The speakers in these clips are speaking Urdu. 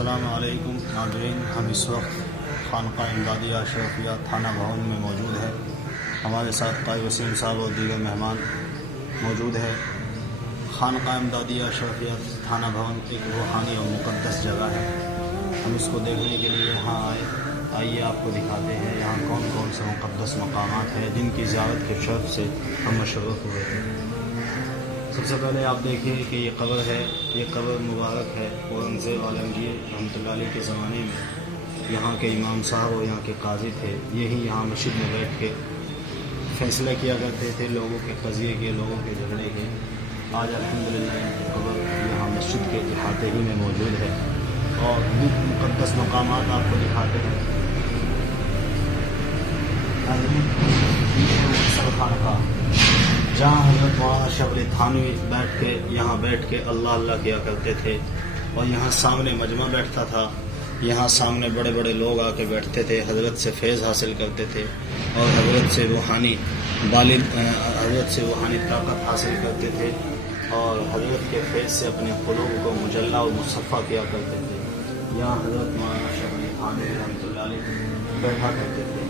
السلام علیکم ناظرین، ہم اس وقت خانقاہ امدادیہ اشرفیہ تھانہ بھون میں موجود ہے۔ ہمارے ساتھ قاری وسیم صاحب اور دیگر مہمان موجود ہے۔ خانقاہ امدادیہ اشرفیہ تھانہ بھون ایک روحانی اور مقدس جگہ ہے۔ ہم اس کو دیکھنے کے لیے یہاں آئیے آپ کو دکھاتے ہیں یہاں کون کون سے مقدس مقامات ہیں جن کی زیارت کے شرف سے ہم مشرف ہوئے تھے۔ سب سے پہلے آپ دیکھیں کہ یہ قبر ہے، یہ قبر مبارک ہے اورنگزیب عالمگیر رحمۃ اللہ علیہ کے زمانے میں یہاں کے امام صاحب اور یہاں کے قاضی تھے، یہی یہاں مسجد میں بیٹھ کے فیصلہ کیا کرتے تھے لوگوں کے قضیے کے، لوگوں کے جھگڑے کے۔ آج الحمدللہ ان کی قبر یہاں مسجد کے احاطے ہی میں موجود ہے اور مقدس مقامات آپ کو دکھاتے ہیں۔ جہاں حضرت مولانا اشرف علی تھانوی بیٹھ کے اللہ اللہ کیا کرتے تھے، اور یہاں سامنے مجمع بیٹھتا تھا، یہاں سامنے بڑے بڑے لوگ آ کے بیٹھتے تھے، حضرت سے فیض حاصل کرتے تھے اور حضرت سے روحانی طاقت حاصل کرتے تھے، اور حضرت کے فیض سے اپنے قلوب کو مجلہ اور مصفہ کیا کرتے تھے۔ یہاں حضرت مولانا اشرف علی تھانوی رحمۃ اللہ علیہ بیٹھا کرتے تھے۔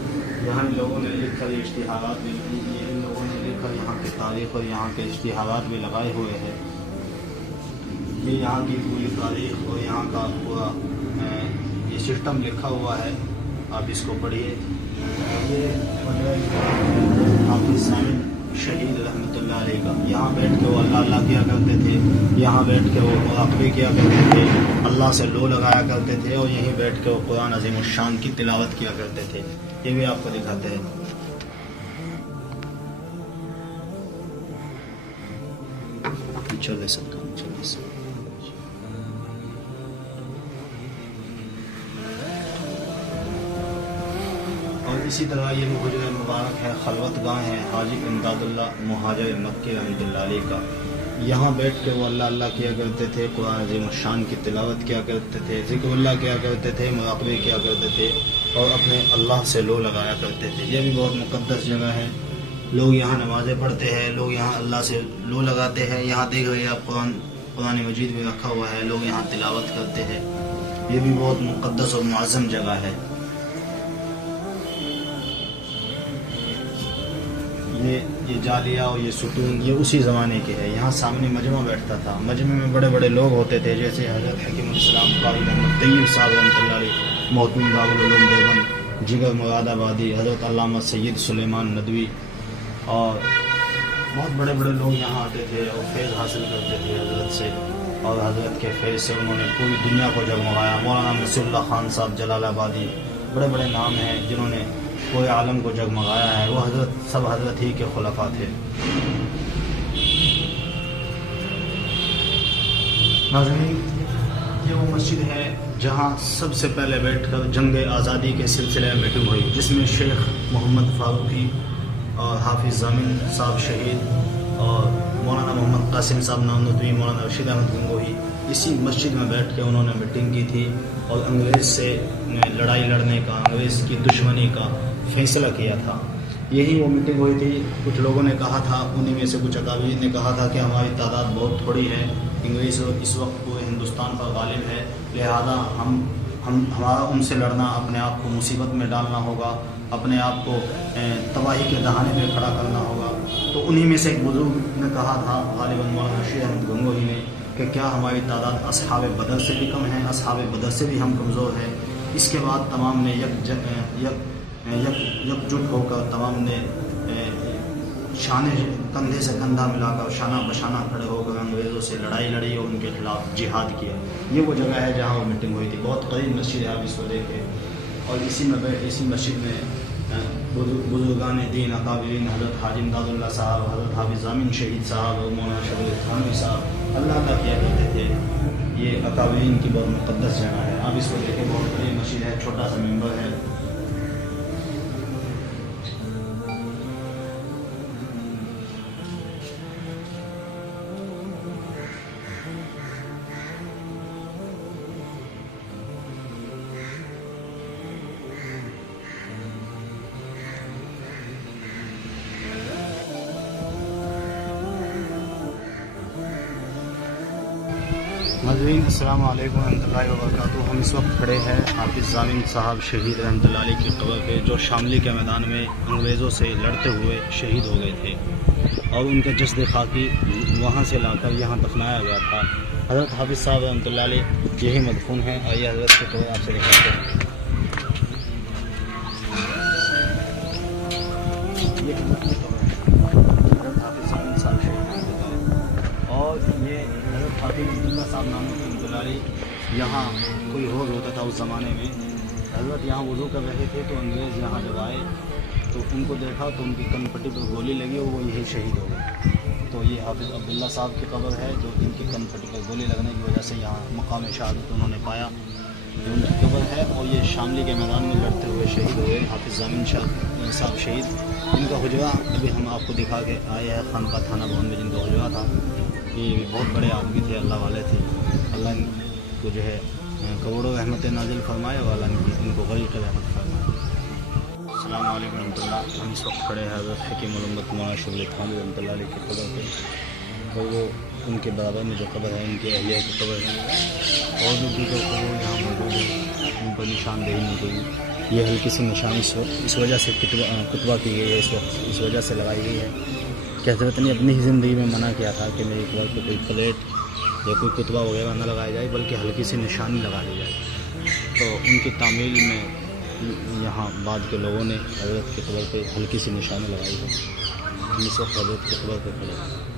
یہاں لوگوں نے لکھ کر اشتہارات بھی یہاں کی تاریخ اور یہاں کے اشتہارات بھی لگائے ہوئے ہیں۔ یہ یہاں کی پوری تاریخ اور یہاں کا پورا یہ سسٹم لکھا ہوا ہے، آپ اس کو پڑھیے۔ یہ حافظ ضامن شہید رحمۃ اللہ علیہ کا، یہاں بیٹھ کے وہ اللہ اللہ کیا کرتے تھے، یہاں بیٹھ کے وہ مراقبے کیا کرتے تھے، اللہ سے لو لگایا کرتے تھے، اور یہیں بیٹھ کے وہ قرآن عظیم الشان کی تلاوت کیا کرتے تھے۔ یہ بھی آپ کو دکھاتے ہیں۔ چلے سب کام چلے سب۔ اور اسی طرح یہ حجرہ مبارک ہے، خلوت گاہ ہے حاجی امداد اللہ مہاجر مکی رحمۃ اللہ علیہ کا۔ یہاں بیٹھ کے وہ اللہ اللہ کیا کرتے تھے، قرآن عظیم الشان کی تلاوت کیا کرتے تھے، ذکر اللہ کیا کرتے تھے، مراقبے کیا کرتے تھے، اور اپنے اللہ سے لو لگایا کرتے تھے۔ یہ بھی بہت مقدس جگہ ہے، لوگ یہاں نمازیں پڑھتے ہیں، لوگ یہاں اللہ سے لو لگاتے ہیں۔ یہاں دیکھ رہے ہیں آپ قرآن مجید بھی رکھا ہوا ہے، لوگ یہاں تلاوت کرتے ہیں۔ یہ بھی بہت مقدس اور معظم جگہ ہے۔ یہ جالیہ اور یہ ستون یہ اسی زمانے کے ہے۔ یہاں سامنے مجمع بیٹھتا تھا، مجمع میں بڑے بڑے لوگ ہوتے تھے، جیسے حضرت حکیم الاسلام قاری محمد طیب صاحب رحمۃ اللہ علیہ، محتمم دارالعلوم دیوبند، جگر مراد آبادی، حضرت علامہ سید سلیمان ندوی، اور بہت بڑے بڑے لوگ یہاں آتے تھے اور فیض حاصل کرتے تھے حضرت سے، اور حضرت کے فیض سے انہوں نے پوری دنیا کو جگمگایا۔ مولانا نصیر اللہ خان صاحب جلال آبادی، بڑے بڑے نام ہیں جنہوں نے پورے عالم کو جگمگایا ہے، وہ سب حضرت ہی کے خلفاء تھے۔ ناظرین، یہ وہ مسجد ہے جہاں سب سے پہلے بیٹھ کر جنگ آزادی کے سلسلے میں میٹنگ ہوئی، جس میں شیخ محمد فاروقی اور حافظ ضامن صاحب شہید اور مولانا محمد قاسم صاحب نانوتوی، مولانا رشید احمد گنگوہی اسی مسجد میں بیٹھ کے انہوں نے میٹنگ کی تھی اور انگریز سے لڑائی لڑنے کا، انگریز کی دشمنی کا فیصلہ کیا تھا۔ یہی وہ میٹنگ ہوئی تھی۔ کچھ لوگوں نے کہا تھا، انہی میں سے کچھ اکابرین نے کہا تھا کہ ہماری تعداد بہت تھوڑی ہے، انگریز اس وقت پورے ہندوستان پر غالب ہے، لہذا ہمارا ان سے لڑنا اپنے آپ کو مصیبت میں ڈالنا ہوگا، اپنے آپ کو تباہی کے دہانے پہ کھڑا کرنا ہوگا۔ تو انہی میں سے ایک بزرگ نے کہا تھا، غالباً مولانا رشید احمد گنگوہی نے، کہ کیا ہماری تعداد اصحاب بدر سے بھی کم ہے؟ اصحاب بدر سے بھی ہم کمزور ہیں۔ اس کے بعد تمام نے یکجٹ ہو کر تمام نے کندھے سے کندھا ملا کر شانہ بشانہ کھڑے ہو کر انگریزوں سے لڑائی لڑی اور ان کے خلاف جہاد کیا۔ یہ وہ جگہ ہے جہاں وہ میٹنگ ہوئی تھی۔ بہت قریب مسجد ہے، آپ اس کو دیکھیں۔ اور اسی مسجد میں بزرگان دین اکابرین حضرت حاجی امداد اللہ صاحب، حضرت حافظ ضامن شہید صاحب اور مولانا اشرف علی تھانوی صاحب اللہ کا کیا کرتے تھے۔ یہ اکابرین کی بہت مقدس جگہ ہے، آپ اس کو دیکھیں۔ بہت بڑی مسجد ہے، چھوٹا سا ممبر ہے۔ ناظرین السلام علیکم ورحمۃ اللہ وبرکاتہ. ہم اس وقت کھڑے ہیں حافظ ضامن صاحب شہید رحمۃ اللہ علیہ کی قبر پہ، جو شاملی کے میدان میں انگریزوں سے لڑتے ہوئے شہید ہو گئے تھے اور ان کا جسد خاکی وہاں سے لا کر یہاں دفنایا گیا تھا. حضرت حافظ صاحب رحمۃ اللہ علیہ یہی مدفون ہیں. آئیے حضرت کے تو آپ سے دکھاتے ہیں. یہ حضرت کی قبر ہے، حضرت حافظ ضامن صاحب شہید رحمۃ اللہ علیہ. اور یہ حضرت حافظ عبداللہ صاحب نام رحمۃ اللہ علیہ یہاں کوئی ہو ہوتا تھا اس زمانے میں. حضرت یہاں وضو کر رہے تھے تو انگریز یہاں جب آئے تو ان کو دیکھا تو ان کی کن پٹی پر گولی لگی اور وہ یہی شہید ہو گئے. تو یہ حافظ عبداللہ صاحب کی قبر ہے، جو جن کی کن پٹی پر گولی لگنے کی وجہ سے یہاں مقام شہادت انہوں نے پایا. یہ ان کی قبر ہے اور یہ شاملی کے میدان میں لڑتے ہوئے شہید ہوئے حافظ ضامن صاحب شہید. ان کا حجرہ ابھی ہم آپ کو دکھا کے آئے ہیں خانقاہ تھانہ بھون میں جن کا حجرہ تھا. یہ بہت بڑے آدمی تھے، اللہ والے تھے. اللہ ان کو جو ہے کروڑوں رحمت نازل فرمائے اور اللہ ان کو غریق رحمت فرمائے. السلام علیکم ورحمۃ اللہ. ہم اس وقت کھڑے ہیں حضرت حکیم الامت مولانا شبلی تھانوی رحمۃ اللہ علیہ کی قبر پہ، اور وہ ان کے برابر میں جو قبر ہے ان کے اہلیہ کی قبر ہے اور جو دیگر قبر یہاں موجود ہے ان پر نشاندہی نہیں گئی. یہ ہلکی سی نشانی اس وجہ سے کتبہ کی گئی ہے، اس وجہ سے لگائی گئی ہے کہ حضرت نے اپنی ہی زندگی میں منع کیا تھا کہ میری قبر پہ کوئی پلیٹ یا کوئی کتبہ وغیرہ نہ لگایا جائے بلکہ ہلکی سی نشانی لگا دی جائے. تو ان کی تعمیل میں یہاں بعد کے لوگوں نے حضرت کی قبر پہ ہلکی سی نشانی لگائی ہے. ہم اس وقت حضرت کی قبر پہ کھڑے ہیں.